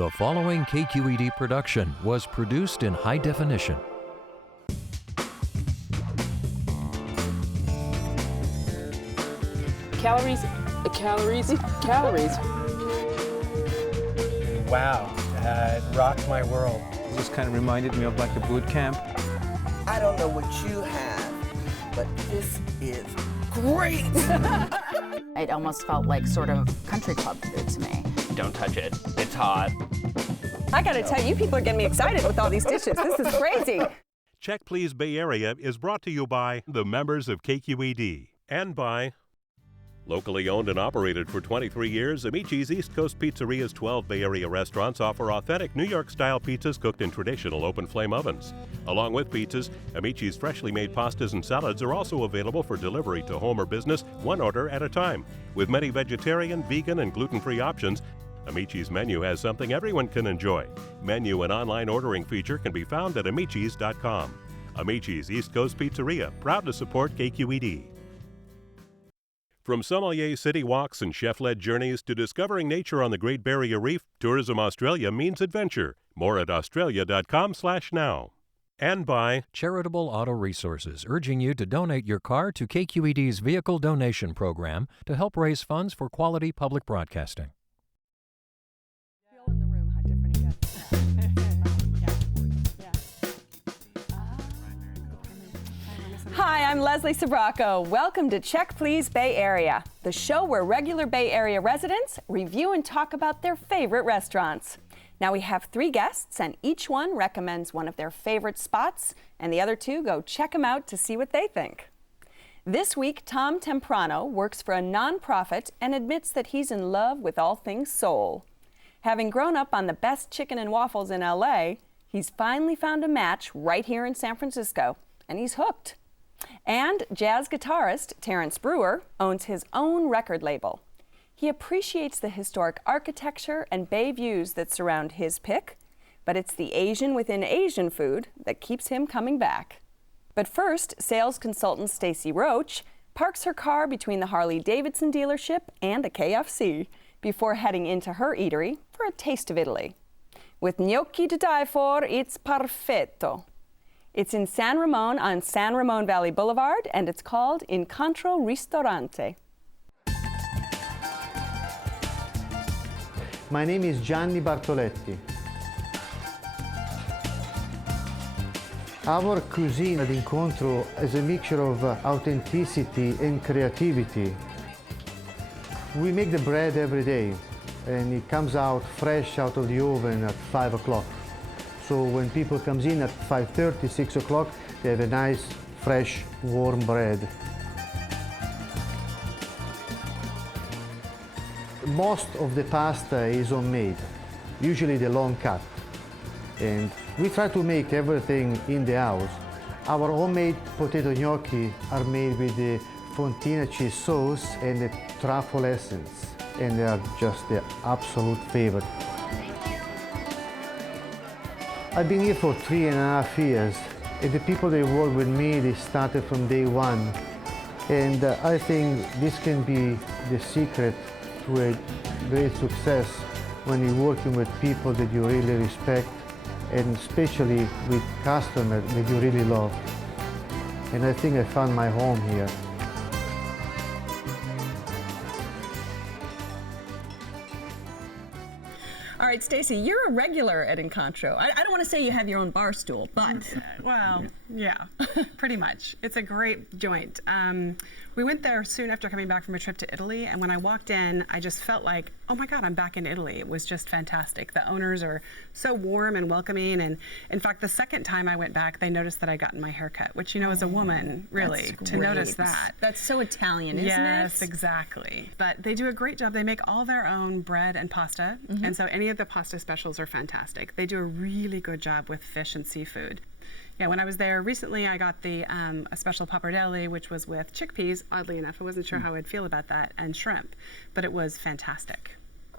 The following KQED production was produced in high definition. Calories. Wow, it rocked my world. It just kind of reminded me of like a boot camp. I don't know what you have, but this is great. It almost felt like sort of country club food to me. Don't touch it. It's hot. I gotta tell you, people are getting me excited with all these dishes. This is crazy. Check Please Bay Area is brought to you by the members of KQED and by locally owned and operated for 23 years, Amici's East Coast Pizzeria's 12 Bay Area restaurants offer authentic New York-style pizzas cooked in traditional open-flame ovens. Along with pizzas, Amici's freshly made pastas and salads are also available for delivery to home or business, one order at a time. With many vegetarian, vegan, and gluten-free options, Amici's menu has something everyone can enjoy. Menu and online ordering feature can be found at amicis.com. Amici's East Coast Pizzeria, proud to support KQED. From sommelier city walks and chef-led journeys to discovering nature on the Great Barrier Reef, Tourism Australia means adventure. More at australia.com/now. And by Charitable Auto Resources, urging you to donate your car to KQED's Vehicle Donation Program to help raise funds for quality public broadcasting. Feel in the room how different it gets. Hi, I'm Leslie Sabraco. Welcome to Check Please Bay Area, the show where regular Bay Area residents review and talk about their favorite restaurants. Now we have 3 guests, and each one recommends one of their favorite spots, and the other 2 go check them out to see what they think. This week, Tom Temprano works for a nonprofit and admits that he's in love with all things soul. Having grown up on the best chicken and waffles in LA, he's finally found a match right here in San Francisco, and he's hooked. And jazz guitarist Terrence Brewer owns his own record label. He appreciates the historic architecture and bay views that surround his pick, but it's the Asian within Asian food that keeps him coming back. But first, sales consultant Stacy Roach parks her car between the Harley-Davidson dealership and a KFC before heading into her eatery for a taste of Italy. With gnocchi to die for, it's perfetto. It's in San Ramon on San Ramon Valley Boulevard, and it's called Incontro Ristorante. My name is Gianni Bartoletti. Our cuisine at Incontro is a mixture of authenticity and creativity. We make the bread every day, and it comes out fresh out of the oven at 5 o'clock. So when people comes in at 5:30, 6 o'clock, they have a nice, fresh, warm bread. Most of the pasta is homemade, usually the long cut. And we try to make everything in the house. Our homemade potato gnocchi are made with the fontina cheese sauce and the truffle essence, and they are just the absolute favorite. I've been here for 3.5 years, and the people that work with me, they started from day one. And I think this can be the secret to a great success when you're working with people that you really respect, and especially with customers that you really love. And I think I found my home here. All right, Stacy, you're a regular at Incontro. I don't want to say you have your own bar stool, but... Well, yeah, pretty much. It's a great joint. We went there soon after coming back from a trip to Italy, and when I walked in, I just felt like, oh my God, I'm back in Italy. It was just fantastic. The owners are so warm and welcoming, and in fact, the second time I went back, they noticed that I'd gotten my hair cut, which, you know, as a woman, really, to notice that. That's so Italian, isn't it? Yes, exactly. But they do a great job. They make all their own bread and pasta, and so any of the pasta specials are fantastic. They do a really good job with fish and seafood. Yeah, when I was there recently, I got the a special pappardelle, which was with chickpeas. Oddly enough, I wasn't sure how I'd feel about that, and shrimp, but it was fantastic.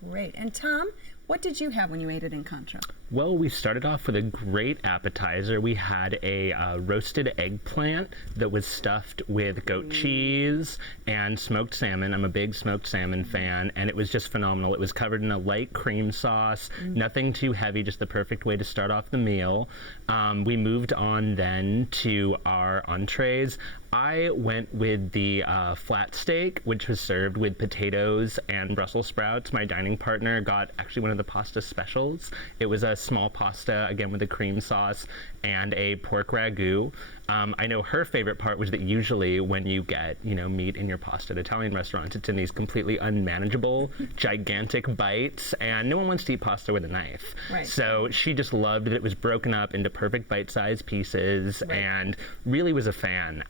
Great. And Tom, What did you have when you ate at Incontro? Well, we started off with a great appetizer. We had a roasted eggplant that was stuffed with goat cheese and smoked salmon. I'm a big smoked salmon fan, and it was just phenomenal. It was covered in a light cream sauce, nothing too heavy, just the perfect way to start off the meal. We moved on then to our entrees. I went with the flat steak, which was served with potatoes and Brussels sprouts. My dining partner got actually one of the pasta specials. It was a small pasta, again with a cream sauce and a pork ragu. I know her favorite part was that usually when you get, meat in your pasta at Italian restaurants, it's in these completely unmanageable, gigantic bites, and no one wants to eat pasta with a knife. Right. So she just loved that it was broken up into perfect bite-sized pieces, and really was a fan.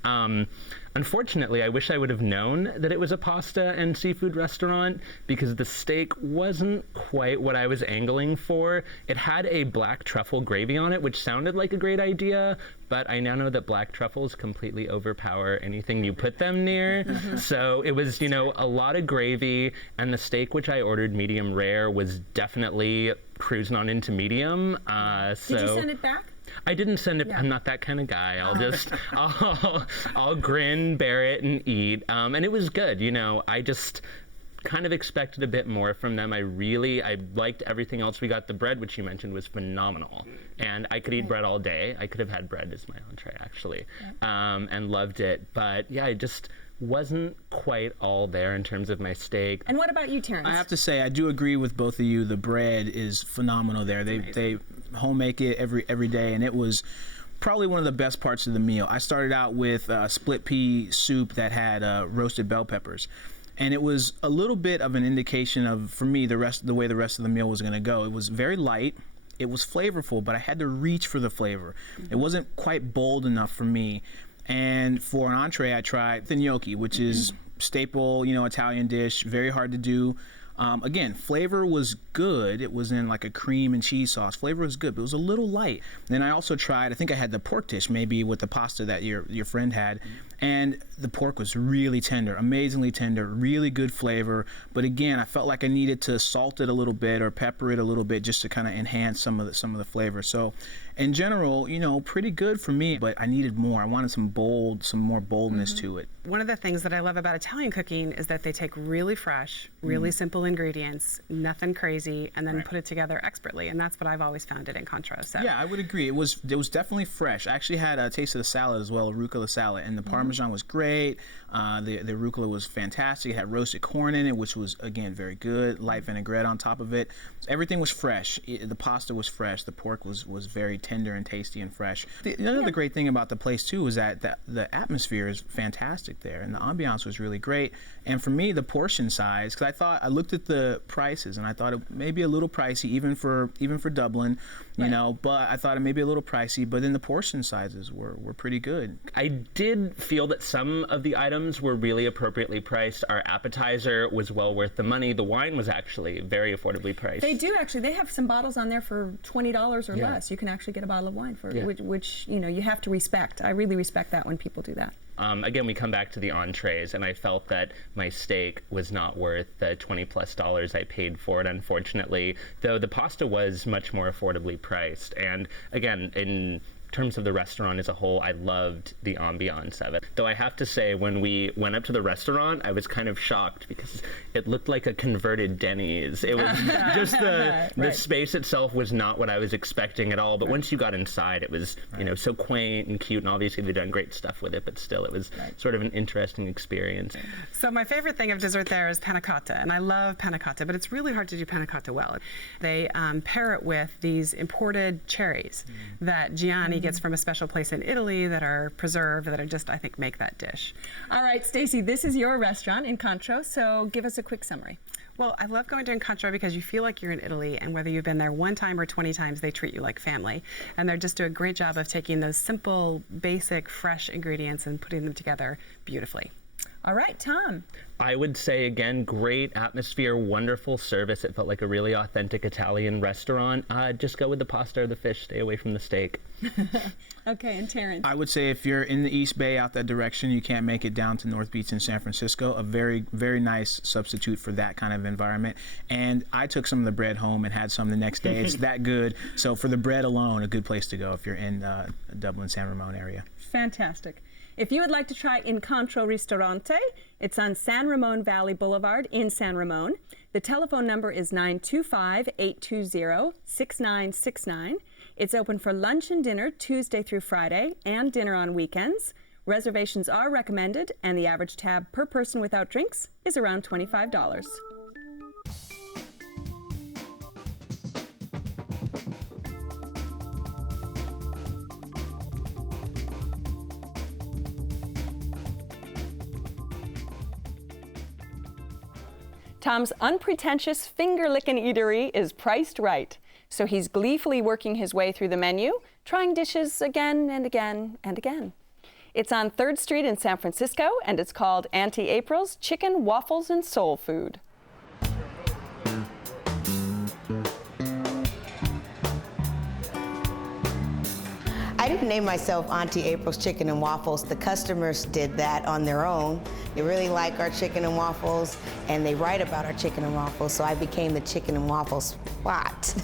Unfortunately, I wish I would have known that it was a pasta and seafood restaurant, because the steak wasn't quite what I was angling for. It had a black truffle gravy on it, which sounded like a great idea, but I now know that black truffles completely overpower anything you put them near. So it was, a lot of gravy, and the steak, which I ordered medium rare, was definitely cruising on into medium. Did you send it back? I didn't send it. Yeah. I'm not that kind of guy. I'll grin, bear it, and eat. And it was good. I just kind of expected a bit more from them. I liked everything else we got. The bread, which you mentioned, was phenomenal. And I could eat bread all day. I could have had bread as my entree, actually, and loved it. But yeah, I just wasn't quite all there in terms of my steak. And what about you, Terrence? I have to say, I do agree with both of you. The bread is phenomenal there. They homemake it every day, and it was probably one of the best parts of the meal. I started out with split pea soup that had roasted bell peppers, and it was a little bit of an indication of, for me, the way the rest of the meal was going to go. It was very light. It was flavorful, but I had to reach for the flavor. It wasn't quite bold enough for me. And for an entree, I tried thin gnocchi, which is staple, Italian dish, very hard to do. Again, flavor was good. It was in like a cream and cheese sauce. Flavor was good, but it was a little light. Then I also tried, I think I had the pork dish, maybe with the pasta that your friend had. And the pork was really tender, amazingly tender, really good flavor. But again, I felt like I needed to salt it a little bit or pepper it a little bit just to kind of enhance some of the flavor. So in general, pretty good for me, but I needed more. I wanted some more boldness to it. One of the things that I love about Italian cooking is that they take really fresh, really simple ingredients, nothing crazy, and then put it together expertly. And that's what I've always found it in Incontro. So. Yeah, I would agree. It was definitely fresh. I actually had a taste of the salad as well, a rucola salad, and the Parmesan was great. The rucola was fantastic. It had roasted corn in it, which was, again, very good. Light vinaigrette on top of it. Everything was fresh. The pasta was fresh. The pork was very tender and tasty and fresh. Another great thing about the place, too, is that the atmosphere is fantastic there, and the ambiance was really great. And for me, the portion size, because I looked at the prices, and I thought it may be a little pricey, even for Dublin, but I thought it may be a little pricey, but then the portion sizes were pretty good. I did feel that some of the items were really appropriately priced. Our appetizer was well worth the money. The wine was actually very affordably priced. They do actually. They have some bottles on there for $20 or less. You can actually get a bottle of wine for which you have to respect. I really respect that when people do that. Again, we come back to the entrees, and I felt that my steak was not worth the $20+ I paid for it, unfortunately, though the pasta was much more affordably priced. And again, in terms of the restaurant as a whole, I loved the ambiance of it. Though I have to say, when we went up to the restaurant, I was kind of shocked because it looked like a converted Denny's. It was just the space itself was not what I was expecting at all. But once you got inside, it was so quaint and cute, and obviously they've done great stuff with it. But still, it was sort of an interesting experience. So my favorite thing of dessert there is panna cotta, and I love panna cotta, but it's really hard to do panna cotta well. They pair it with these imported cherries that Gianni gets from a special place in Italy that are preserved, that are just, I think, make that dish. All right, Stacy, this is your restaurant, Incontro, so give us a quick summary. Well, I love going to Incontro because you feel like you're in Italy, and whether you've been there one time or 20 times, they treat you like family. And they just do a great job of taking those simple, basic, fresh ingredients and putting them together beautifully. All right, Tom. I would say, again, great atmosphere, wonderful service. It felt like a really authentic Italian restaurant. Just go with the pasta or the fish. Stay away from the steak. Okay, and Terrence? I would say if you're in the East Bay out that direction, you can't make it down to North Beach in San Francisco. A very, very nice substitute for that kind of environment. And I took some of the bread home and had some the next day. It's that good. So for the bread alone, a good place to go if you're in Dublin, San Ramon area. Fantastic. If you would like to try Incontro Ristorante, it's on San Ramon Valley Boulevard in San Ramon. The telephone number is 925-820-6969. It's open for lunch and dinner Tuesday through Friday and dinner on weekends. Reservations are recommended, and the average tab per person without drinks is around $25. Tom's unpretentious finger-licking eatery is priced right, so he's gleefully working his way through the menu, trying dishes again and again and again. It's on 3rd Street in San Francisco, and it's called Auntie April's Chicken, Waffles, and Soul Food. I didn't name myself Auntie April's Chicken and Waffles. The customers did that on their own. They really like our chicken and waffles, and they write about our chicken and waffles, so I became the chicken and waffles spot.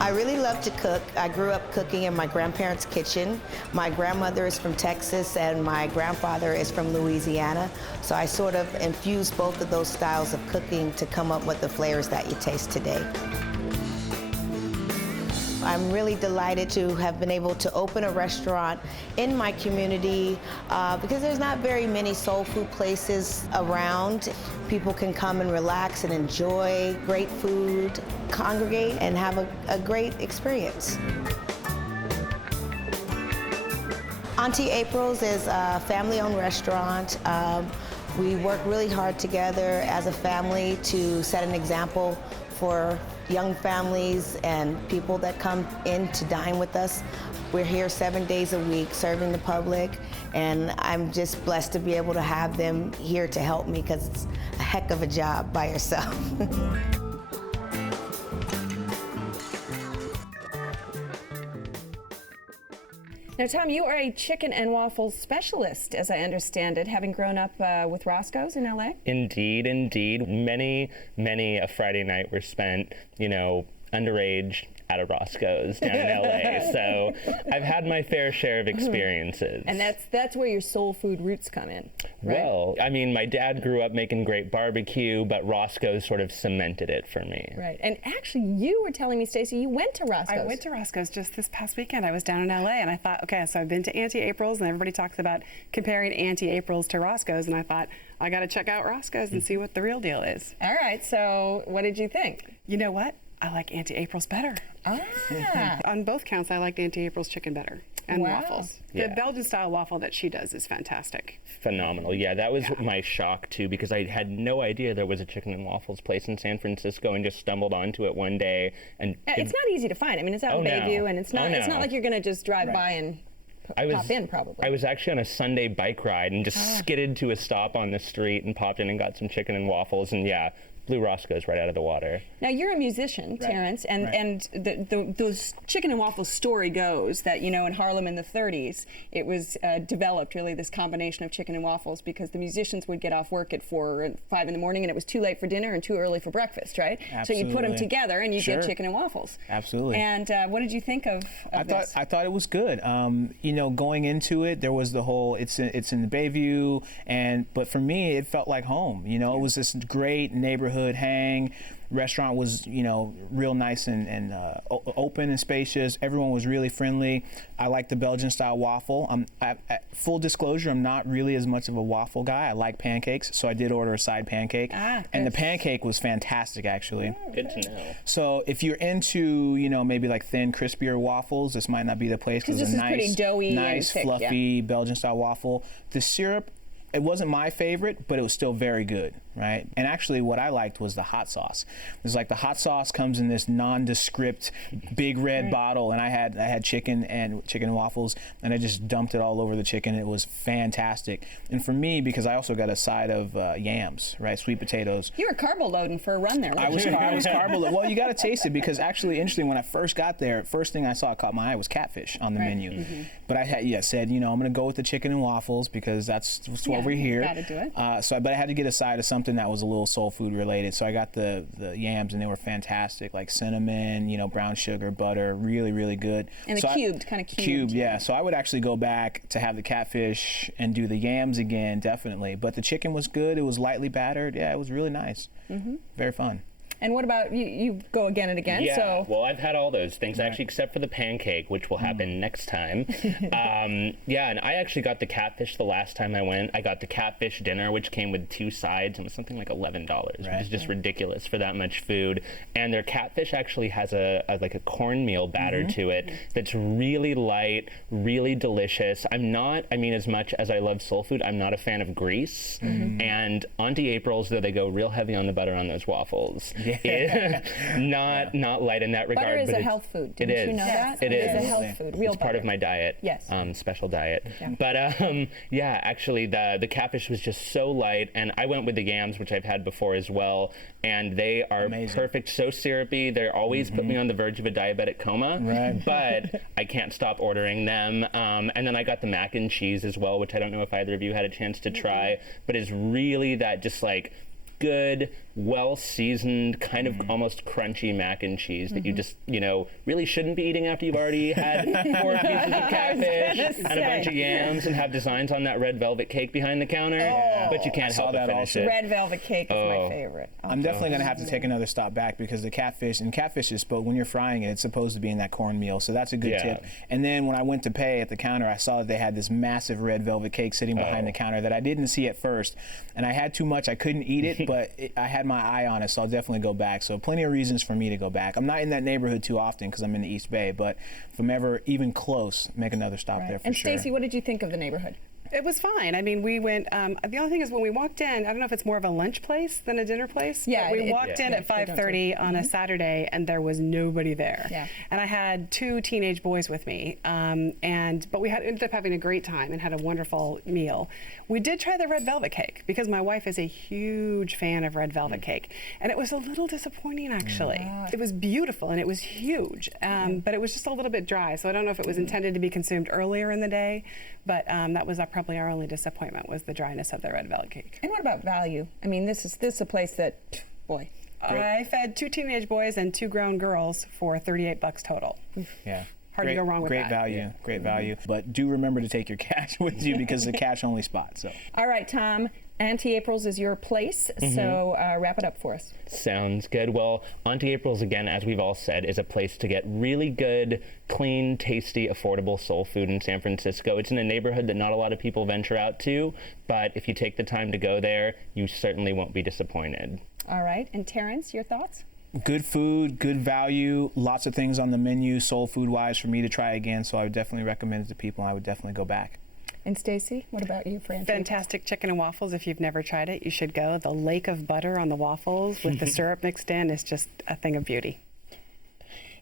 I really love to cook. I grew up cooking in my grandparents' kitchen. My grandmother is from Texas, and my grandfather is from Louisiana, so I sort of infused both of those styles of cooking to come up with the flavors that you taste today. I'm really delighted to have been able to open a restaurant in my community because there's not very many soul food places around. People can come and relax and enjoy great food, congregate, and have a great experience. Auntie April's is a family-owned restaurant. We work really hard together as a family to set an example for young families and people that come in to dine with us. We're here 7 days a week serving the public, and I'm just blessed to be able to have them here to help me because it's a heck of a job by yourself. Now, Tom, you are a chicken and waffles specialist, as I understand it, having grown up with Roscoe's in LA. Indeed, indeed. Many a Friday night were spent, underage at a Roscoe's down in LA. So I've had my fair share of experiences. And that's where your soul food roots come in, right? Well, I mean, my dad grew up making great barbecue, but Roscoe's sort of cemented it for me. Right. And actually, you were telling me, Stacey, you went to Roscoe's. I went to Roscoe's just this past weekend. I was down in LA, and I thought, okay, so I've been to Auntie April's, and everybody talks about comparing Auntie April's to Roscoe's, and I thought, I got to check out Roscoe's and see what the real deal is. All right, so what did you think? You know what? I like Auntie April's better. Ah. On both counts, I liked Auntie April's chicken better. And Wow. waffles. Yeah. The Belgian style waffle that she does is fantastic. Phenomenal. Yeah, that was my shock too, because I had no idea there was a chicken and waffles place in San Francisco and just stumbled onto it one day. And It's not easy to find. I mean, it's out in Bayview, and it's not like you're going to just drive by and pop in, probably. I was actually on a Sunday bike ride and just skidded to a stop on the street and popped in and got some chicken and waffles, and blew Roscoe's right out of the water. Now, you're a musician, Terrence, and the chicken and waffles story goes that, in Harlem in the 30s, it was developed, really, this combination of chicken and waffles because the musicians would get off work at 4 or 5 in the morning, and it was too late for dinner and too early for breakfast, right? Absolutely. So you put them together, and you get Sure. chicken and waffles. Absolutely. And what did you think of this? I thought it was good. Going into it, there was the whole it's in the Bayview, but for me, it felt like home. It was this great neighborhood hang. Restaurant was real nice and open and spacious. Everyone was really friendly. I like the Belgian style waffle. Full disclosure, I'm not really as much of a waffle guy. I like pancakes, so I did order a side pancake, and the pancake was fantastic actually. Good to know. So if you're into maybe like thin, crispier waffles, this might not be the place because this it's a is pretty doughy nice, and thick, fluffy Belgian style waffle. The syrup, it wasn't my favorite, but it was still very good. right? And actually what I liked was the hot sauce. It was like the hot sauce comes in this nondescript big red bottle, and I had chicken and waffles, and I just dumped it all over the chicken. It was fantastic. And for me, because I also got a side of yams, right? Sweet potatoes. You were carbo loading for a run there. I was carbo loading. Well, you got to taste it, because actually, interesting, when I first got there, first thing I saw caught my eye was catfish on the menu. But I said, I'm going to go with the chicken and waffles because that's what we're here. Got to do it. But I had to get a side of something that was a little soul food related. So I got the yams, and they were fantastic, like cinnamon, brown sugar, butter, really, really good. And so kind of cubed. Yeah. So I would actually go back to have the catfish and do the yams again, definitely. But the chicken was good. It was lightly battered. Yeah, it was really nice. Very fun. And what about you? You go again and again. Yeah, So well, I've had all those things actually, except for the pancake, which will happen next time. Yeah, and I actually got the catfish the last time I went. I got the catfish dinner, which came with 2 sides and was something like $11, which is just ridiculous for that much food. And their catfish actually has a cornmeal batter to it that's really light, really delicious. As much as I love soul food, I'm not a fan of grease. And Auntie April's, though they go real heavy on the butter on those waffles. Not light in that regard. butter is but a health food. Didn't you know that? It is. It's a health food. Real It's part of my diet. Yes. Special diet. Yeah. But actually the catfish was just so light, and I went with the yams, which I've had before as well, and they are perfect. So syrupy. They're always put me on the verge of a diabetic coma. Right. But I can't stop ordering them. And then I got the mac and cheese as well, which I don't know if either of you had a chance to try, but is really that just like good, well-seasoned, kind of almost crunchy mac and cheese that you just, really shouldn't be eating after you've already had 4 pieces of catfish and a bunch of yams and have designs on that red velvet cake behind the counter, but you can't help but finish it. Red velvet cake is my favorite. I'm definitely going to have to take another stop back, because the catfish is supposed, when you're frying it, it's supposed to be in that cornmeal, so that's a good tip. And then when I went to pay at the counter, I saw that they had this massive red velvet cake sitting behind the counter that I didn't see at first, and I had too much, I couldn't eat it, but I had my eye on it, so I'll definitely go back. So plenty of reasons for me to go back. I'm not in that neighborhood too often because I'm in the East Bay, but if I'm ever even close, make another stop there for and sure. And Stacy, what did you think of the neighborhood? It was fine. I mean, we went, the only thing is when we walked in, I don't know if it's more of a lunch place than a dinner place, but we walked in at 5:30 on a Saturday and there was nobody there. Yeah. And I had 2 teenage boys with me, but we ended up having a great time and had a wonderful meal. We did try the red velvet cake because my wife is a huge fan of red velvet cake, and it was a little disappointing actually. It was beautiful and it was huge, but it was just a little bit dry, so I don't know if it was intended to be consumed earlier in the day, but that was probably our only disappointment, was the dryness of the red velvet cake. And what about value? I mean, this is a place that, boy. I fed 2 teenage boys and 2 grown girls for $38 total. Yeah. Hard to go wrong with that. Great value. But do remember to take your cash with you, because it's a cash-only spot. So. All right, Tom. Auntie April's is your place, so wrap it up for us. Sounds good. Well, Auntie April's, again, as we've all said, is a place to get really good, clean, tasty, affordable soul food in San Francisco. It's in a neighborhood that not a lot of people venture out to, but if you take the time to go there, you certainly won't be disappointed. All right. And Terrence, your thoughts? Good food, good value, lots of things on the menu, soul food-wise, for me to try again, so I would definitely recommend it to people, and I would definitely go back. And Stacy, what about you, Fran? Fantastic chicken and waffles. If you've never tried it, you should go. The lake of butter on the waffles with the syrup mixed in is just a thing of beauty.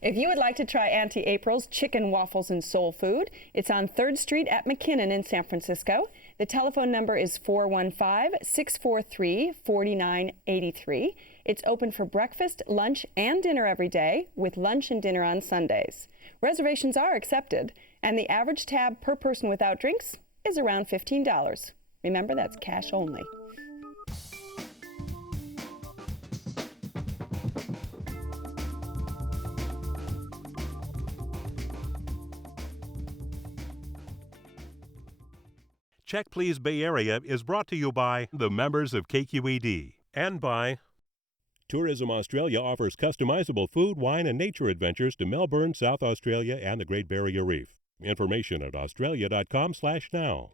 If you would like to try Auntie April's Chicken, Waffles, and Soul Food, it's on 3rd Street at McKinnon in San Francisco. The telephone number is 415-643-4983. It's open for breakfast, lunch, and dinner every day, with lunch and dinner on Sundays. Reservations are accepted, and the average tab per person without drinks is around $15. Remember, that's cash only. Check Please Bay Area is brought to you by the members of KQED and by Tourism Australia offers customizable food, wine, and nature adventures to Melbourne, South Australia, and the Great Barrier Reef. Information at australia.com/now.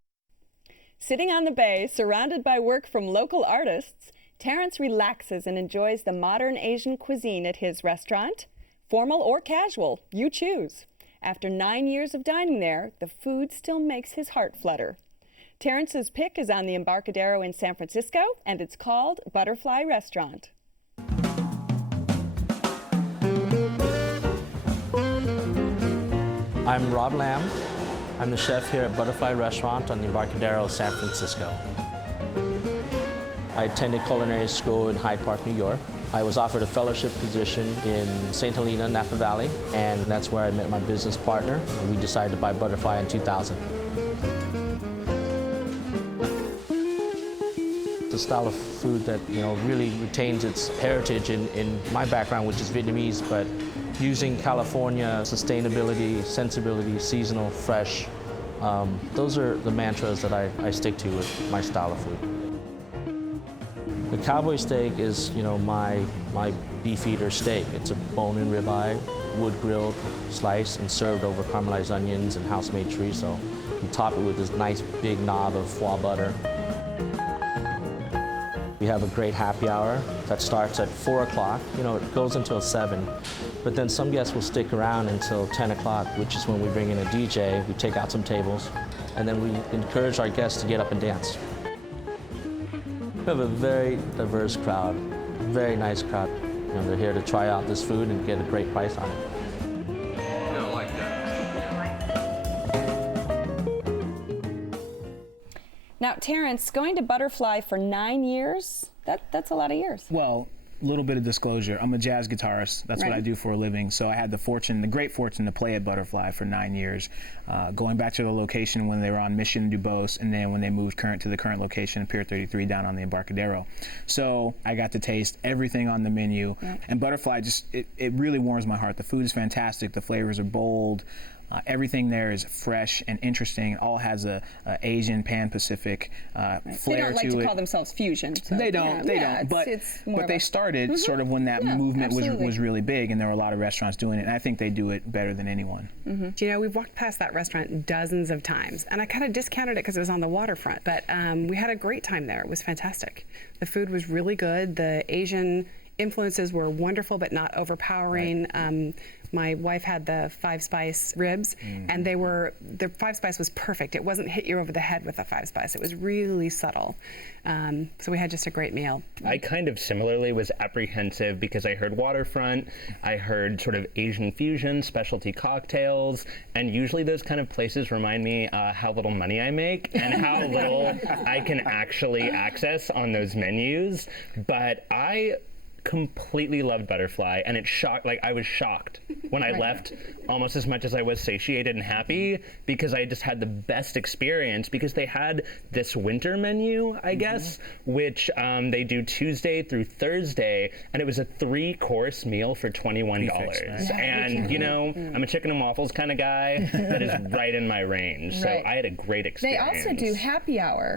Sitting on the bay, surrounded by work from local artists, Terrence relaxes and enjoys the modern Asian cuisine at his restaurant. Formal or casual, you choose. After 9 years of dining there, the food still makes his heart flutter. Terrence's pick is on the Embarcadero in San Francisco, and it's called Butterfly Restaurant. I'm Rob Lamb. I'm the chef here at Butterfly Restaurant on the Embarcadero, San Francisco. I attended culinary school in Hyde Park, New York. I was offered a fellowship position in St. Helena, Napa Valley, and that's where I met my business partner, and we decided to buy Butterfly in 2000. It's a style of food that, really retains its heritage in my background, which is Vietnamese, but using California sustainability, sensibility, seasonal, fresh. Those are the mantras that I stick to with my style of food. The cowboy steak is, my beef eater steak. It's a bone-in ribeye, wood-grilled, sliced, and served over caramelized onions and house-made chorizo. You top it with this nice big knob of foie butter. We have a great happy hour that starts at 4 o'clock. It goes until 7, but then some guests will stick around until 10 o'clock, which is when we bring in a DJ, we take out some tables, and then we encourage our guests to get up and dance. We have a very diverse crowd, very nice crowd. They're here to try out this food and get a great price on it. Now, Terrence, going to Butterfly for 9 years, that's a lot of years. Well, a little bit of disclosure. I'm a jazz guitarist. That's what I do for a living. So I had the great fortune to play at Butterfly for 9 years, going back to the location when they were on Mission Dubose, and then when they moved to the current location, Pier 33, down on the Embarcadero. So I got to taste everything on the menu. Yeah. And Butterfly, it really warms my heart. The food is fantastic. The flavors are bold. Everything there is fresh and interesting. It all has a Asian, Pan-Pacific flair to it. They don't like to call themselves fusion. So they don't. But they started sort of when that movement was really big, and there were a lot of restaurants doing it. And I think they do it better than anyone. We've walked past that restaurant dozens of times, and I kind of discounted it because it was on the waterfront. But we had a great time there. It was fantastic. The food was really good. The Asian influences were wonderful, but not overpowering. Right. My wife had the 5-spice ribs, and the 5-spice was perfect. It wasn't hit you over the head with the 5-spice. It was really subtle. So we had just a great meal. I kind of similarly was apprehensive because I heard waterfront, I heard sort of Asian fusion, specialty cocktails, and usually those kind of places remind me how little money I make and how little I can actually access on those menus. But I completely loved Butterfly, and I was shocked when I left, almost as much as I was satiated and happy, because I just had the best experience, because they had this winter menu, I guess, which they do Tuesday through Thursday, and it was a 3-course meal for $21. Right? And I'm a chicken and waffles kind of guy. That is right in my range. So I had a great experience. They also do happy hour.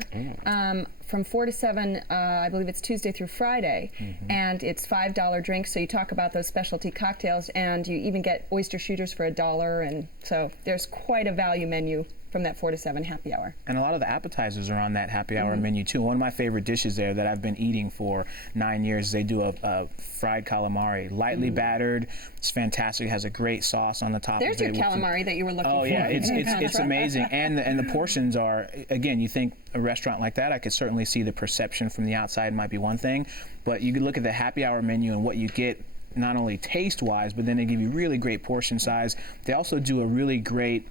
From 4 to 7, I believe it's Tuesday through Friday, and it's $5 drinks. So you talk about those specialty cocktails, and you even get oyster shooters for $1, and so there's quite a value menu from that 4 to 7 happy hour. And a lot of the appetizers are on that happy hour menu too. One of my favorite dishes there that I've been eating for 9 years, they do a fried calamari, lightly battered. It's fantastic. It has a great sauce on the top. There's your calamari that you were looking for. Oh yeah, it's amazing. And the portions are, again, you think a restaurant like that, I could certainly see the perception from the outside might be one thing, but you could look at the happy hour menu and what you get, not only taste-wise, but then they give you really great portion size. They also do a really great,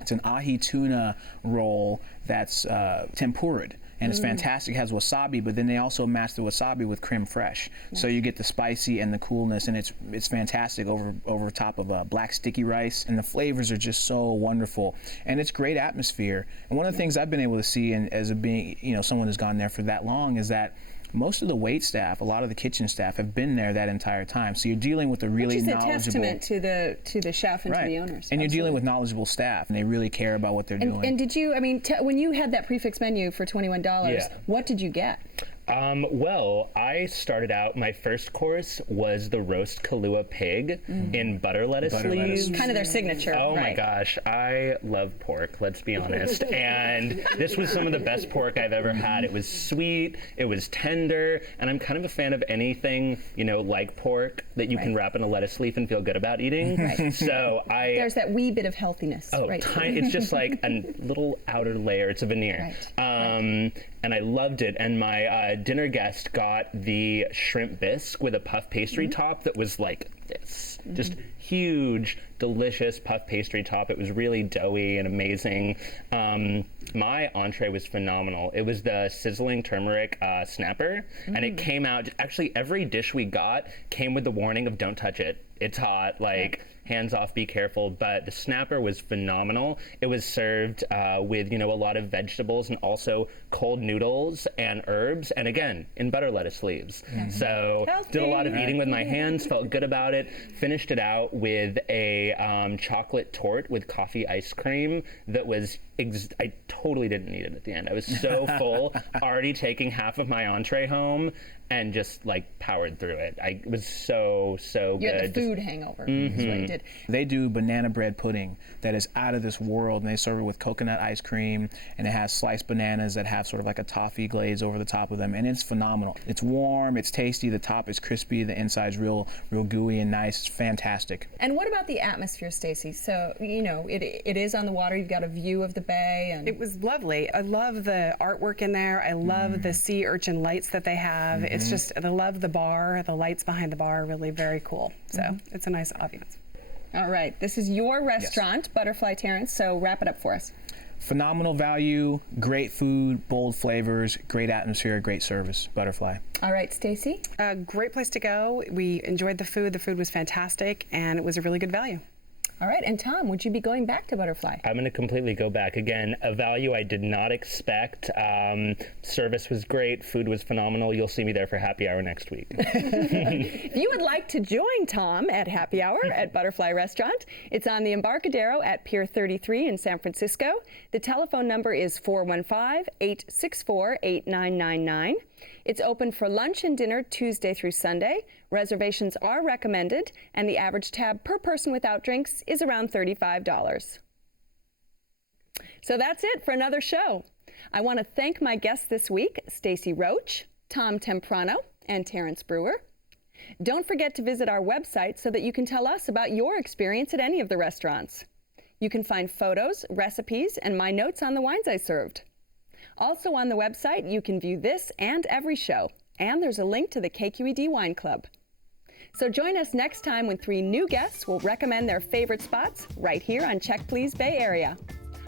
it's an ahi tuna roll that's tempura'd. And it's fantastic. It has wasabi, but then they also match the wasabi with creme fraiche. Nice. So you get the spicy and the coolness, and it's fantastic over top of black sticky rice. And the flavors are just so wonderful. And it's great atmosphere. And one of the things I've been able to see, and as being someone who's gone there for that long, is that most of the wait staff, a lot of the kitchen staff, have been there that entire time. So you're dealing with a really knowledgeable... Which is a testament to the chef and to the owners. And you're dealing with knowledgeable staff, and they really care about what they're doing. And did you, when you had that prefix menu for $21, what did you get? Well, I started out, my first course was the roast Kahlua pig in butter lettuce leaves. Kind of their signature. Oh my right. gosh, I love pork, let's be honest. And this was some of the best pork I've ever had. It was sweet, it was tender, and I'm kind of a fan of anything, you know, like pork that you can wrap in a lettuce leaf and feel good about eating. Right. So There's that wee bit of healthiness. Oh, right. it's just like a little outer layer. It's a veneer. Right. And I loved it. And my dinner guest got the shrimp bisque with a puff pastry top that was like this, just huge, delicious puff pastry top. It was really doughy and amazing. My entree was phenomenal. It was the sizzling turmeric snapper, and it came out, actually every dish we got came with the warning of don't touch it. It's hot, like hands off, be careful. But the snapper was phenomenal. It was served with, you know, a lot of vegetables and also cold noodles and herbs, and again, in butter lettuce leaves. So did a lot of eating with my hands, felt good about it. Finished it out with a chocolate torte with coffee ice cream that was, I totally didn't need it at the end. I was so full, already taking half of my entree home, and just like powered through it. It was so good. You had the food hangover. That's what you did. They do banana bread pudding that is out of this world, and they serve it with coconut ice cream, and it has sliced bananas that have sort of like a toffee glaze over the top of them, and it's phenomenal. It's warm, it's tasty, the top is crispy, the inside's real gooey and nice. It's fantastic. And what about the atmosphere, Stacy? So, you know, it is on the water. You've got a view of the bay. And it was lovely. I love the artwork in there. I love the sea urchin lights that they have. It's just, I love the bar. The lights behind the bar are really very cool. So it's a nice audience. All right. This is your restaurant, Butterfly Terrace. So wrap it up for us. Phenomenal value, great food, bold flavors, great atmosphere, great service. Butterfly. All right, Stacy? A great place to go. We enjoyed the food. The food was fantastic, and it was a really good value. All right, and Tom, would you be going back to Butterfly? I'm going to completely go back. Again, a value I did not expect. Service was great. Food was phenomenal. You'll see me there for happy hour next week. If you would like to join Tom at happy hour at Butterfly Restaurant, it's on the Embarcadero at Pier 33 in San Francisco. The telephone number is 415-864-8999. It's open for lunch and dinner Tuesday through Sunday. Reservations are recommended, and the average tab per person without drinks is around $35. So that's it for another show. I want to thank my guests this week, Stacy Roach, Tom Temprano, and Terrence Brewer. Don't forget to visit our website so that you can tell us about your experience at any of the restaurants. You can find photos, recipes, and my notes on the wines I served. Also on the website, you can view this and every show, and there's a link to the KQED Wine Club. So join us next time when 3 new guests will recommend their favorite spots right here on Check Please Bay Area.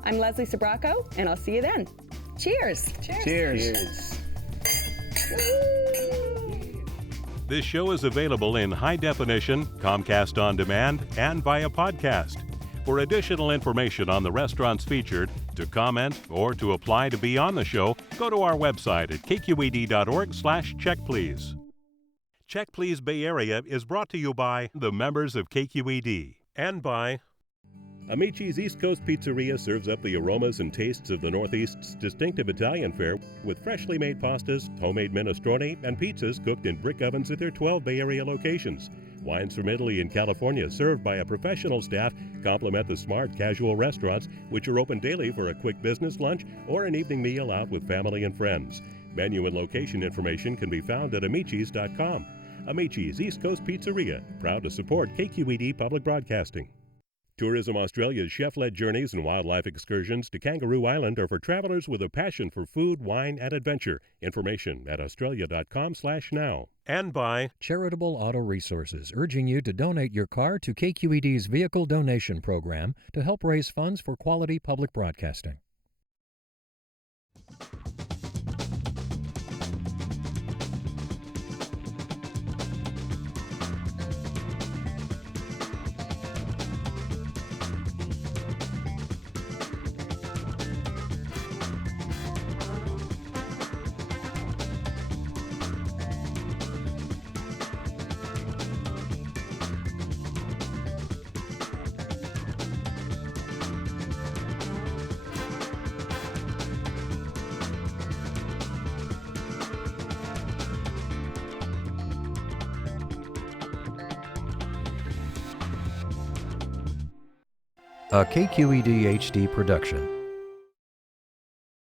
I'm Leslie Sabraco, and I'll see you then. Cheers. Cheers. Cheers. This show is available in high definition, Comcast On Demand, and via podcast. For additional information on the restaurants featured, to comment, or to apply to be on the show, go to our website at kqed.org/checkplease. Check Please Bay Area is brought to you by the members of KQED and by Amici's East Coast Pizzeria serves up the aromas and tastes of the Northeast's distinctive Italian fare with freshly made pastas, homemade minestrone, and pizzas cooked in brick ovens at their 12 Bay Area locations. Wines from Italy and California served by a professional staff complement the smart, casual restaurants, which are open daily for a quick business lunch or an evening meal out with family and friends. Menu and location information can be found at amicis.com. Amici's East Coast Pizzeria, proud to support KQED Public Broadcasting. Tourism Australia's chef-led journeys and wildlife excursions to Kangaroo Island are for travelers with a passion for food, wine, and adventure. Information at australia.com/now. And by Charitable Auto Resources, urging you to donate your car to KQED's Vehicle Donation Program to help raise funds for quality public broadcasting. a KQED HD production.